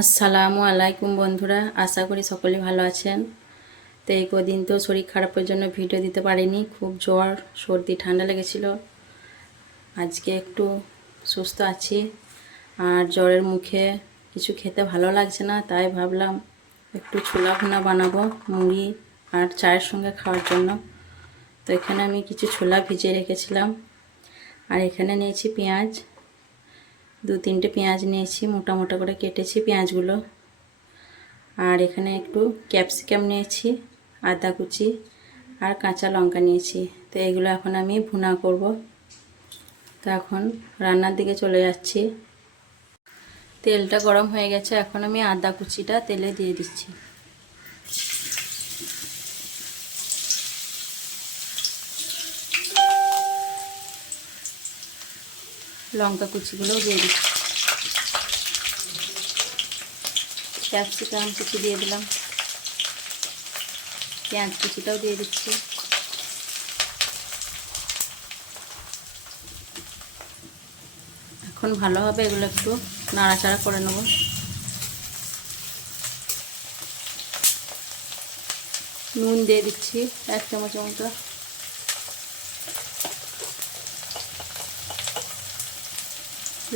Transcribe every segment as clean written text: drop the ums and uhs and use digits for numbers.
আসসালামু আলাইকুম বন্ধুরা, আশা করি সকলে ভালো আছেন। তো এই কদিন তো শরীর খারাপের জন্য ভিডিও দিতে পারিনি, খুব জ্বর সর্দি ঠান্ডা লেগেছিল। আজকে একটু সুস্থ আছি, আর জ্বরের মুখে কিছু খেতে ভালো লাগছে না, তাই ভাবলাম একটু ছোলা ভুনা বানাবো মুড়ি আর চায়ের সঙ্গে খাওয়ার জন্য। তো এখানে আমি কিছু ছোলা ভিজিয়ে রেখেছিলাম, আর এখানে নিয়েছি পেঁয়াজ, 2-3টে পেঁয়াজ নিয়েছি, মোটা মোটা করে কেটেছি পেঁয়াজগুলো। আর এখানে একটু ক্যাপসিকাম নিয়েছি, আদা কুচি আর কাঁচা লঙ্কা নিয়েছি। তো এগুলো এখন আমি ভুনা করব। তো এখন রান্নার দিকে চলে যাচ্ছি। তেলটা গরম হয়ে গেছে, এখন আমি আদা কুচিটা তেলে দিয়ে দিচ্ছি। লঙ্কা কুচিগুলোও দিয়ে দিচ্ছি, ক্যাপসিকাম কুচি দিয়ে দিলাম, পেঁয়াজ কুচিটাও দিয়ে দিচ্ছি। এখন ভালোভাবে এগুলো একটু নাড়াচাড়া করে নেব। নুন দিয়ে দিচ্ছি 1 চামচের মতো,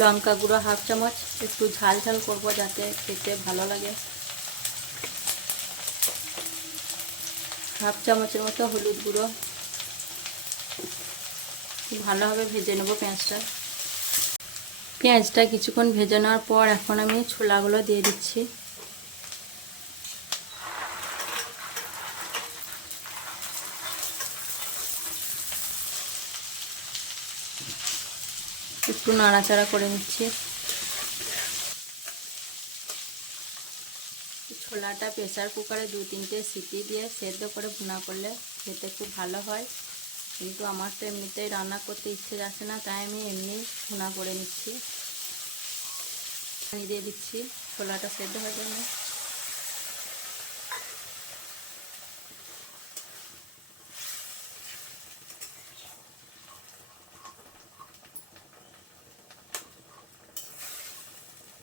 লঙ্কা গুঁড়ো 1/2 চামচ, একটু ঝাল ঝাল করবো যাতে খেতে ভালো লাগে। 1/2 চামচের মতো হলুদ গুঁড়ো। ভালোভাবে ভেজে নেব পেঁয়াজটা কিছুক্ষণ ভেজে নেওয়ার পর এখন আমি ছোলাগুলো দিয়ে দিচ্ছি। একটু নাড়াচাড়া করে নিচ্ছি। ছোলাটা প্রেসার কুকারে 2-3টে সিটি দিয়ে সেদ্ধ করে ভুনা করলে খেতে খুব ভালো হয়, কিন্তু আমার তো এমনিতেই রান্না করতে ইচ্ছে যাচ্ছে না, তাই আমি এমনি ভুনা করে নিচ্ছি। পানি দিয়ে দিচ্ছি ছোলাটা সেদ্ধ হওয়ার জন্য।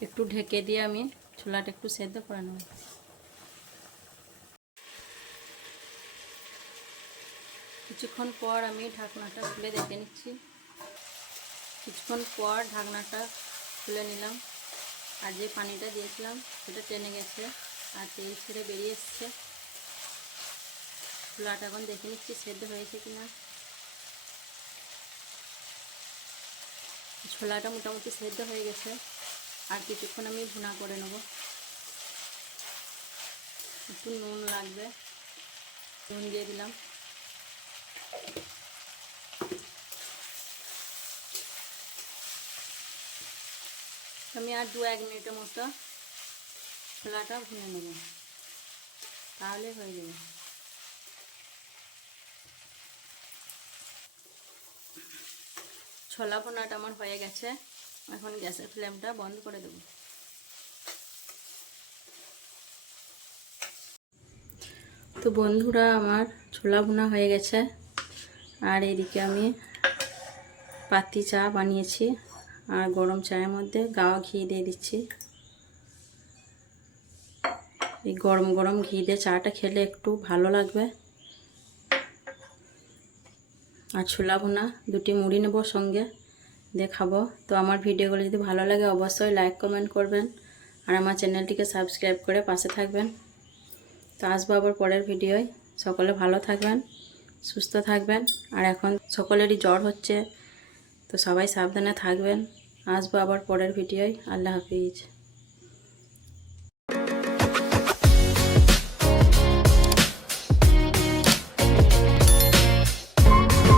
একটু ঢেকে দিয়ে আমি ছোলাটা একটু সেদ্ধ করে নেব। কিছুক্ষণ পর আমি ঢাকনাটা খুলে দেখে নিচ্ছি। কিছুক্ষণ পর ঢাকনাটা খুলে নিলাম, আর যে পানিটা দিয়েছিলাম সেটা টেনে গেছে আর তেল ছেড়ে বেরিয়ে এসছে। ছোলাটা এখন দেখে নিচ্ছি সেদ্ধ হয়েছে কিনা। ছোলাটা মোটামুটি সেদ্ধ হয়ে গেছে, আর কিছুক্ষণ আমি ভুনা করে নেব। একটু নুন লাগবে, নুন দিয়ে দিলাম। আমি আর 2-1 মিনিটের মতো ছোলাটা ভুনে নেব, তাহলে হয়ে যাবে। ছোলা ভুনাটা আমার হয়ে গেছে, এখন গ্যাসের ফ্লেমটা বন্ধ করে দেব। তো বন্ধুরা, আমার ছোলা ভুনা হয়ে গেছে, আর এদিকে আমি পাতি চা বানিয়েছি, আর গরম চায়ের মধ্যে গাওয়া ঘি দিয়ে দিচ্ছি। এই গরম গরম ঘি দিয়ে চাটা খেলে একটু ভালো লাগবে। আর ছোলা ভুনা 2টি মুড়ি নেব সঙ্গে দিয়ে খাবো। তো আমার ভিডিওগুলো যদি ভালো লাগে অবশ্যই লাইক কমেন্ট করবেন, আর আমার চ্যানেলটিকে সাবস্ক্রাইব করে পাশে থাকবেন। তো আসবো আবার পরের ভিডিওয়। সকলে ভালো থাকবেন, সুস্থ থাকবেন। আর এখন সকলেরই জ্বর হচ্ছে, তো সবাই সাবধানে থাকবেন। আসবো আবার পরের ভিডিওয়। আল্লাহ হাফিজ।